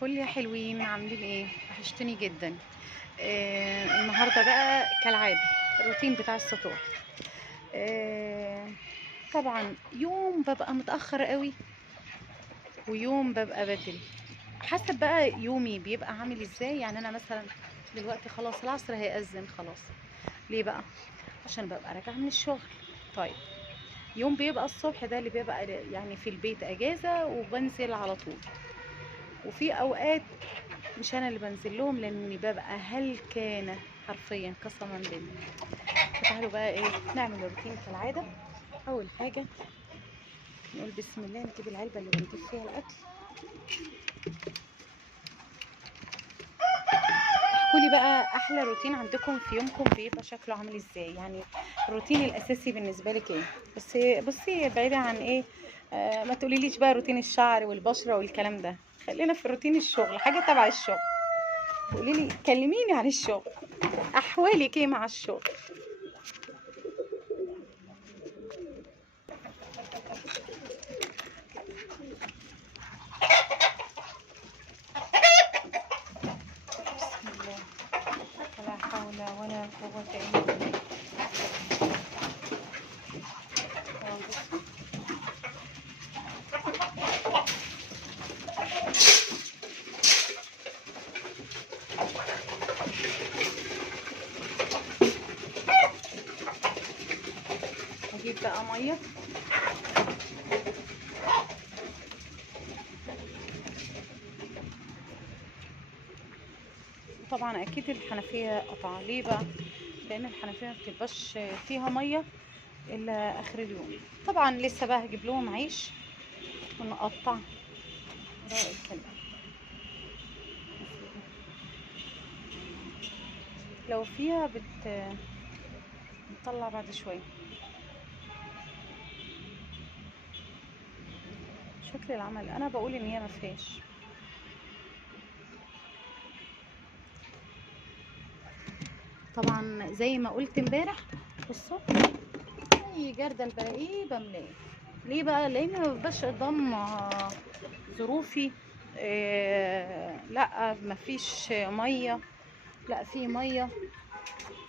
فل يا حلوين، عاملين ايه؟ وحشتني جدا. النهارده بقى كالعاده الروتين بتاع السطوح. آه طبعا يوم ببقى متاخر قوي ويوم ببقى بدري، حسب بقى يومي بيبقى عامل ازاي. يعني انا مثلا دلوقتي خلاص العصر هيأذن خلاص. ليه بقى؟ عشان ببقى راجعه من الشغل. طيب، يوم بيبقى الصبح ده اللي بيبقى يعني في البيت اجازه وبنزل على طول. وفي اوقات مش انا اللي بنزل لهم لاني ببقى هلكانه حرفيا قسما بالله. فتعالوا بقى ايه نعمل الروتين كالعاده. اول حاجه نقول بسم الله، نجيب العلبه اللي بنجيب فيها الاكل. احكولي بقى احلى روتين عندكم في يومكم بيبقى شكله عامل ازاي؟ يعني الروتين الاساسي بالنسبه لك ايه؟ بس بصي بعيدا عن ايه، ما تقوليليش بقى روتين الشعر والبشره والكلام ده، خلينا في روتين الشغل، حاجه تبع الشغل. قوليلي كلميني عن الشغل، احوالك ايه مع الشغل؟ بسم الله، لا حول ولا قوة إلا بالله. بصي، هجيب بقى مية. طبعا أكيد الحنفية قطع، ليه بقى؟ لأن الحنفية مبتبقاش فيها مية إلا آخر اليوم. طبعا لسه بقى هجيب لهم عيش ونقطع رق الكلام. لو فيها بتطلع بعد شوية. شكل العمل أنا بقول إن هي مفيهاش. طبعا زي ما قلت امبارح الصبح، اي جردل بلاقيه بملاه. ليه بقى؟ لان ما ببقاش قدام ظروفي. لا مفيش ميه، لا في ميه.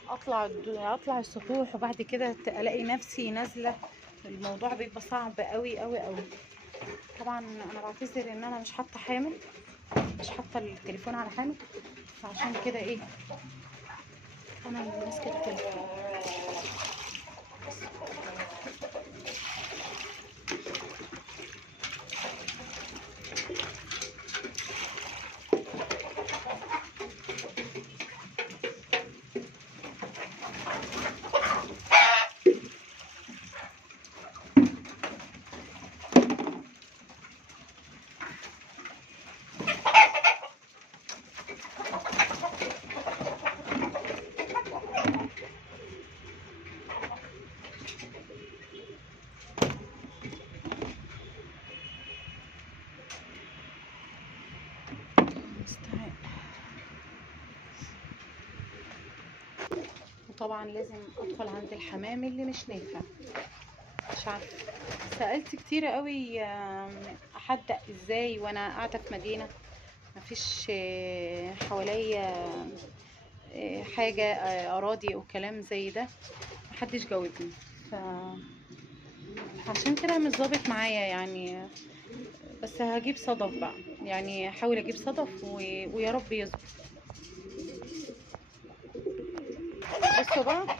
اطلع السطوح وبعد كده الاقي نفسي نازله. الموضوع بيبقى صعب قوي قوي قوي. طبعا انا بعتذر ان انا مش حاطه حامل، مش حاطه التليفون على حامل، فعشان كده ايه انا اللي ماسكه التليفون. مستعان. وطبعا لازم ادخل عند الحمام اللي مش نافع. مش عارفه، سألت كتير قوي احدق ازاي وانا قاعده في مدينه مفيش حواليا حاجه اراضي وكلام زي ده. محدش جاوبني. ف- فعشان كده مش ظابط معايا يعني. بس هجيب صدف بقى، يعني احاول اجيب صدف ويا رب يظبط. بصوا بقى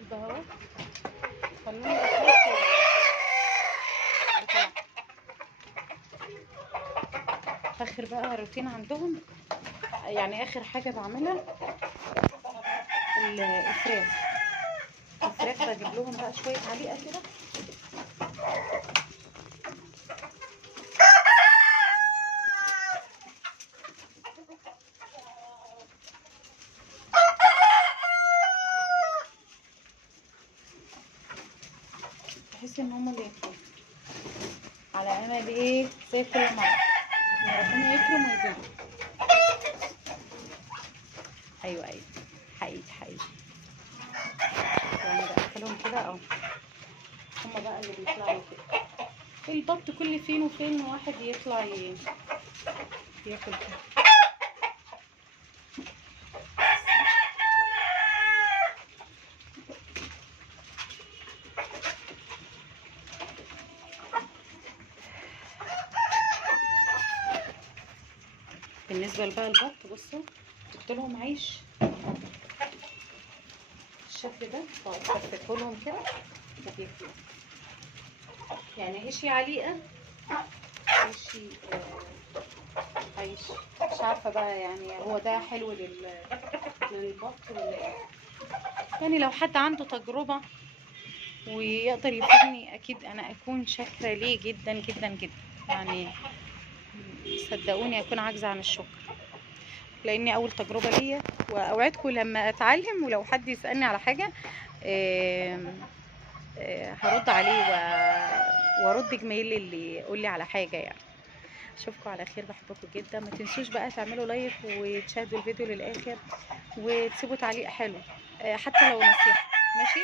البهارات، خلوني اشوف بتاع اخر بقى روتين عندهم. يعني اخر حاجه بعملها الفراخ. الفراخ بجيب لهم بقى شويه عليقه كده. بحس ان هم اللي ياكلوا على امل ايه زي كل مره ان ربنا يكرم ويجيب. ايوه ايوه، حقيقي حقيقي. يعني بدخلهم كده اهو، هم بقى اللي بيطلعوا كده. البط كل فين وفين واحد يطلع ياكل كده. بالنسبه بقى البط بصوا جبت لهم عيش بالشكل ده، فرفته لهم كده وبياكلوا. يعني عيشي عليقه، عيشي عيش مش عارفه بقى يعني هو ده حلو للبط ولا ايه. يعني لو حد عنده تجربه ويقدر يفيدني اكيد انا اكون شاكره ليه جدا جدا جدا. يعني صدقوني اكون عاجزه عن الشكر، لاني اول تجربه ليا، واوعدكم لما اتعلم ولو حد يسالني على حاجه هرد عليه وارد جميل اللي يقول لي على حاجه يعني. اشوفكم على خير، بحبكم جدا. ما تنسوش بقى تعملوا لايك وتشاهدوا الفيديو للاخر وتسيبوا تعليق حلو، حتى لو نصيحه. ماشي.